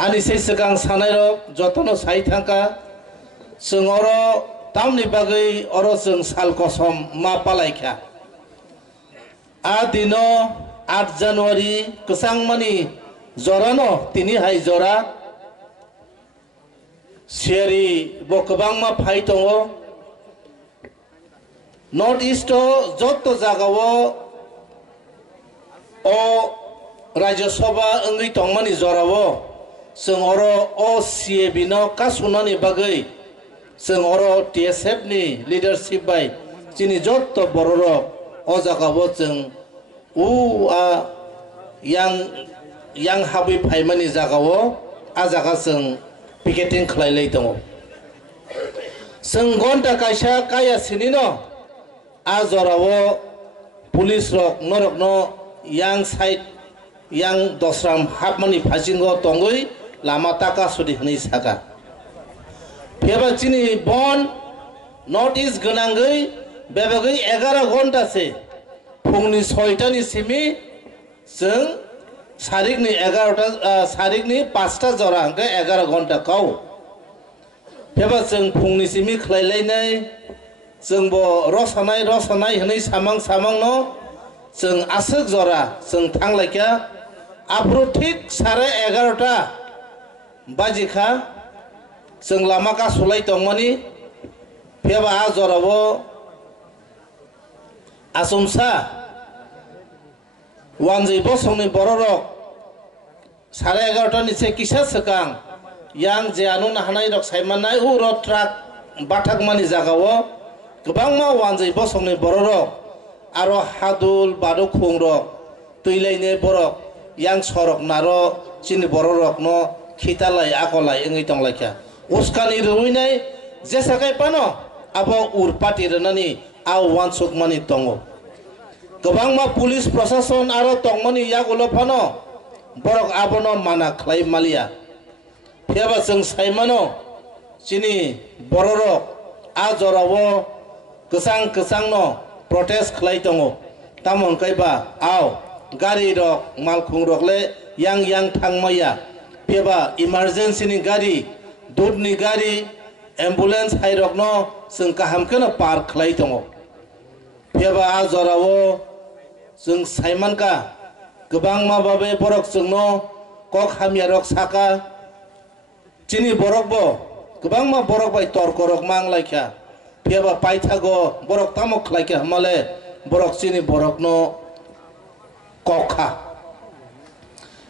Ani se segang sanai rok jotono sai thangka seng oro tamni bagai oro seng sal kosom ma palaikha adino 8 Januari kesang mani jorano tini hai jora seri bo kebang ma phai tongo North East jotto jagao o Rajya Sabha engui tongmani jorao seng oro o CAB no kasunani bagai seng oro TSF ni leadership bai chini jotto bororo o jagao seng yang habi phaimani jagao a jaga seng picketing khlailai tongo seng gonta kaisa kaya sinino a jorao police rok norok no yang side yang dosram hapmani phasingo tongoi lama taka sudi hni saka pheba chini bon notice ganangai bebagai 11 घंटा se phungni 6 ni simi जों सारिकनि 11 सारिकनि 5 जरा अंके 11 घंटा cow faba जों फुंनि सिमि खलायलायनाय जों बो रसनाय हनै सामां न जों आसक जरा जों थांलायका आफ्रो ठीक 11:30 बाजिखा जों लामाका सुलाय दंमनि फेबा आ जराबो आसमसा वानजै बसंनि बररक 11:30 नि से किसा सकां yang jeanu nahanai rok saimanai uro truck bathak mani jagao gobang ma wanjai bosongni bororok aro hadul badu khungrok tuilaine borok yang sorok naro chini bororok no khitalai akolai engui tonglaikha uskani ruinai jesakai pano abo urpati renani au wansuk mani tongo gobang ma police prosason aro tongmani yagulo pano borok abono mana khlai malia faba जों साइमानो चिनी बररक आ जरावो गोसां no protest खलाय दङो तामन कायबा आव गारि रक मालखुं रकले yang थांमाया फेबा इमारजेंसी नि गारि दूधनि गारि एम्बुलेंस हाइरक नो जों काहामखनो पार खलाय दङो फेबा आ जरावो जों साइमानका गोबां माबाबे बरक जोंनो कक हामिया रक साका Cini borok bo, kebang ma borok bay tor korok mang laikya, piaba paithago borok tamok laikya male borok cini borok no kokha.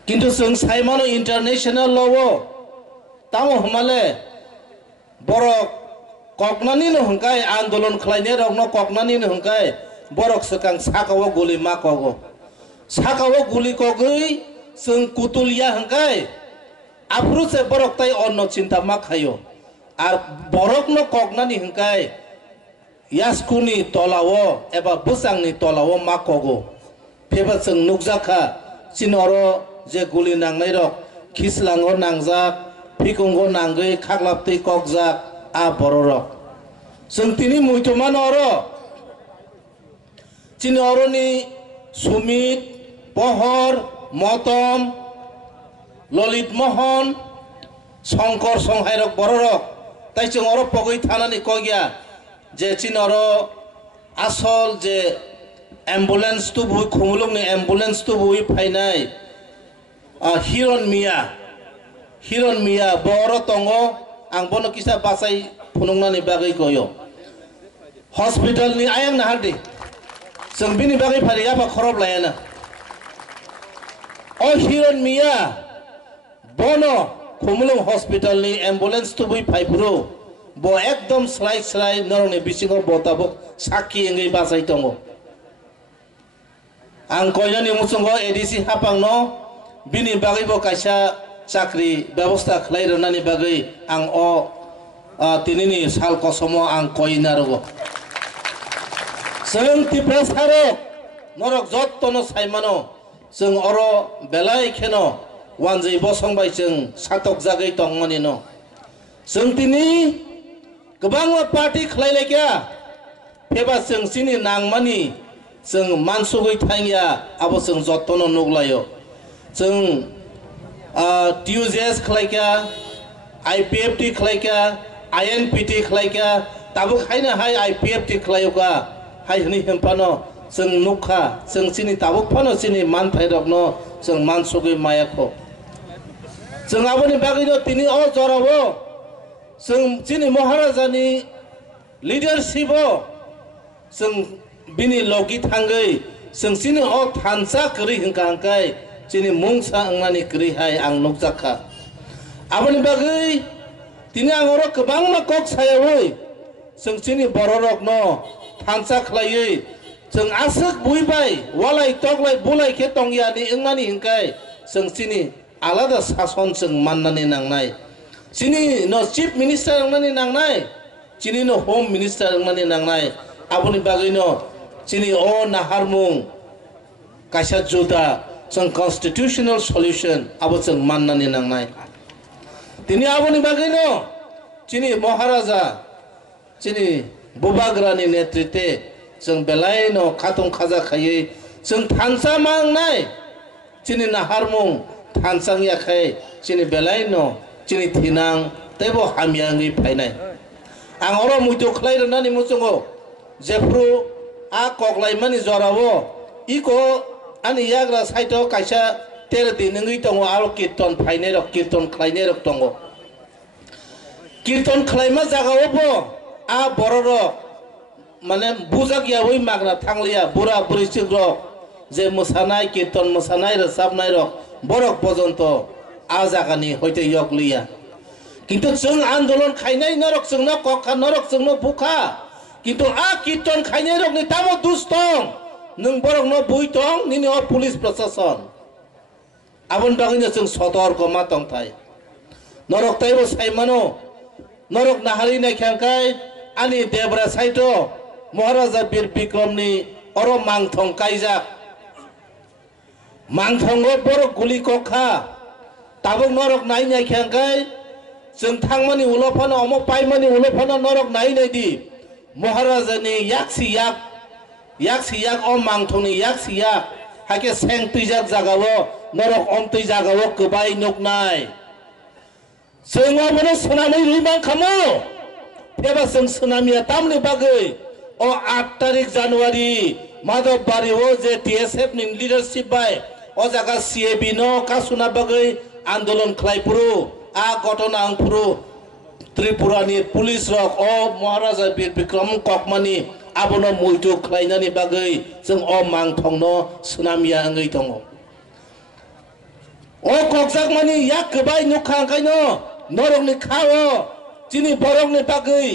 Kintu sung saimano international law tamo male borok koknani no hungkai andolon khlaine rok no koknani no hungkai borok sekang sakawo guli makogo, sakawo guli kogui sung kutulia hungkai. Apru se borok tai onno cinta makhayo ar borok no kognani hingkai yaskuni tolawo eba busangni tolawo makogo pheba seng nukjaka sinoro je guli nangnai rok kislango nangjak phikungo nangai khaklaptei kokjak a bororok seng tini muitoman oro cinoro ni sumit pohor motom Lolit Mohon, Songkor Songhairok Bororok, Taicung Oro Pogoi Thanani Kogya, Je Chinoro Asol Je ambulance tu bui khumulung ni ambulance tu bui phainai Hiron Mia Boro Tongo ang bono kisa basai phunungnani bagai koyo hospital ni ayang nahardi sengbini bagai phari apa khorob layana o Hiron Mia Bono khumulung hospital ni ambulance tu bui phaipuro bo ekdom slai norone bisingo botabok sakki engei basai tongo ang koyani muchongo ADC hapangno bini bagai bo kaisa chakri ব্যবস্থা khlai ronani bagai ang o tinini sal kosomo ang koinarogo seng tiprasa norok jottono saimano seng oro belai kheno wanjai bosong bai seng satok jagai tongmani no seng tini gobangma party khlai lekya pheba seng sini nangmani seng mansugoi thangya abo seng jottono nuglayo seng TUJS खलायका IPFT खलायका INPT खलायका ताबो खायनो हाय IPFT खलायोका हाय हनि हेमपानो जों नुखा जों सिनि ताबो फानो सिनि मान थाइरकनो जों मान सगै मायाखौ जों आबोनि बागैनो तिनि अ जरावो जों सिनि महाराजानि लिडारशिपो जों बिनि लगी थांगै जों सिनि अ थानसा करि हंका हंकाय सिनि मुंसा अंनानि करि हाय आं नुकजाखा आबोनि बागै तिनि आं अर गोबां माकक सायावै जों सिनि बररकनो थानसा खलायै जों आसक बुइबाय वालाय तगलाय बुलाय के तंगियानि अंनानि हंकाय जों सिनि आलादा सासन जों माननानै नांनाय सिनि न चीफ मिनिस्टार अंनानि नांनाय सिनि न होम मिनिस्टार अंनानि नांनाय आबोनि बागैनो सिनि अ नाहारमुं कायसा जुदा जों कन्स्टिट्यूशनल सल्यूशन आबो जों माननानै नांनाय दिनै आबोनि बागैनो सिनि महाराजा सिनि बुबाग्रानि नेतृत्वे जों बेलायनो खाथं खाजा खायै जों थानसा मांनाय सिनि नाहारमुं थानसांयाखै सिनि बेलायनो सिनि थिनां तेबो हामियांगै फायनाय आं अर मुइतो खलायरनानि मुचंगो जेफ्रु आ कगलायमानि जरावो इको आनि याग्रा साइतो कायसा तेरे दिनंगै दंगो आरो कीर्तन फायनाय रक कीर्तन खलायनाय रक दंगो कीर्तन खलायमा जागावबो आ बररो माने बुजागियावै मागना थांलिया बुरा बुरिसिक रक जे मोसानाय कीर्तन मोसानाय रोजाबनाय रक बरक पर्यन्त आ जागानि हयतो यगलिया किन्तु जों आन्दोलन खायनाय नरक जोंनो कखा नरक जोंनो बुखा किन्तु आ कीर्तन खायनाय रकनि तामो दुस्तं नों बरक न बुइतं निनि अ पुलिस प्रशासन आबन बागैनो जों सतर्क मा तंथाय नरक ताइबो साइमानो नरक नाहारि नायखांखाय आनि देबरा साइतो महाराजा बीर बिक्रमनि अर मांथं कायजाक मांथंगो बरक गुलि कखा ताबो नरक नाय नायखांखाय जों थांमानि उलफानो अमो पाइमानि उलफानो नरक नाय नायदि महाराजानि याक्सी याक अ मांथंनि याक्सी याक हाके सें तैजाक जागावो नरक अमतै जागावो गोबाय नुकनाय जों अबनो सोनानै रिमां खामो फेबा जों सोनामिया तामनि बागै अ 8 तारिख जानुवारि माधव बारिओ जे TSF नि लीडरशिप बाय अ जागा CAB नो कासुना बागै आन्दोलन खलायपुरु आ घटना आंपुरु त्रिपुरानि पुलिस रक अ महाराजा बीर बिक्रम ककमानि आबनो मुइतो खलायनानि बागै जों अ मांथंनो सोनामिया आंगै दङ अ ककजाकमानि याक गोबाय नुखांखायनो नरकनि खाओ दिनै बरकनि बागै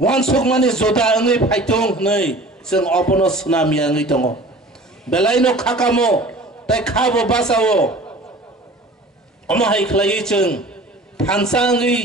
वानसुकमानि जदा आंगै फायथं नै जों अबनो सोनामिया आंगै दङ बेलायनो खाकामो ताइ खाबो बासावो अमाहाय खलायै जों थानसा आंगै